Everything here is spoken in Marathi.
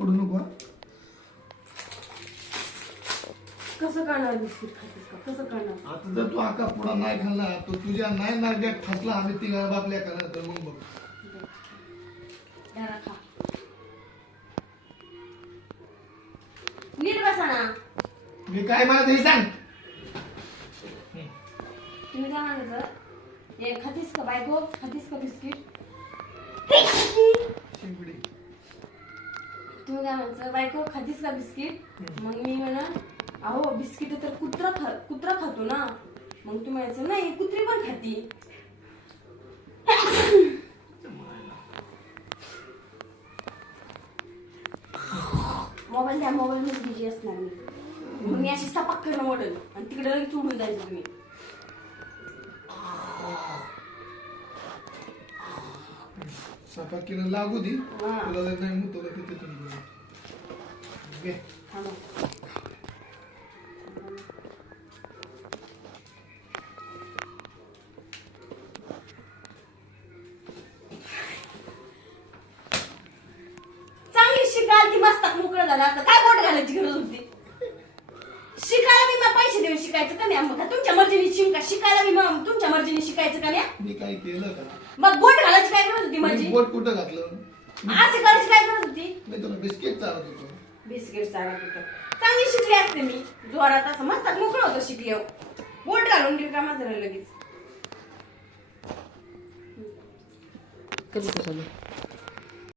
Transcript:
ओढू नको हा. कसं करणार बिस्किट खातेस का? कसं करणार? आता जर तू आका पुढा नाही खाल्ला तो तुझ्या नाही नाग्यात ठसला आम्ही तिघा बापल्या करणार तर मग बघ. जरा खा. नीट बसा ना. मी काय म्हणत हे सांग. तुम्ही काय म्हणायचं? हे खातीस का बायको? खातीस का बिस्किट? शिंपडी. तुम्ही काय म्हणायचं? बायको खातीस का बिस्किट? मग मी म्हणा अहो बिस्किट तर कुत्रा खातो ना. मग तुम्ही म्हणायचं नाही कुत्री पण खाती. मोबाईल द्या. मोबाईल मध्ये बिझी असणार मी. मग मी अशी सपाक करणं मोडल आणि तिकडे चुडून जायचं तुम्ही. सपाकीनं लागू दे हा. तुला जर नाही मुतवलं तिथे तुम्ही घे. थांबा. चांगली शिकाल की मस्ताक मोकळं झालं असं काय बोट घालायची गरज होती? शिकायला मी मग पैसे देऊन शिकायचं का नाही? मग तुमच्या मर्जीने शिका. शिकायला मी मग तुमच्या मर्जीने शिकायचं का नाही? मी काय केलं का? मग बोट घालायची काय गरज होती माझी? मी बोट कुठं घातलं? असं करायची काय गरज होती? मी तुला बिस्किट चालत होतो. बिस्किट चालत होतं. चांगली शिकली असते मी जोरात असं मस्ताक मोकळं होतं शिकल्यावर. बोट घालून रिकामा झालं लगेच. कधी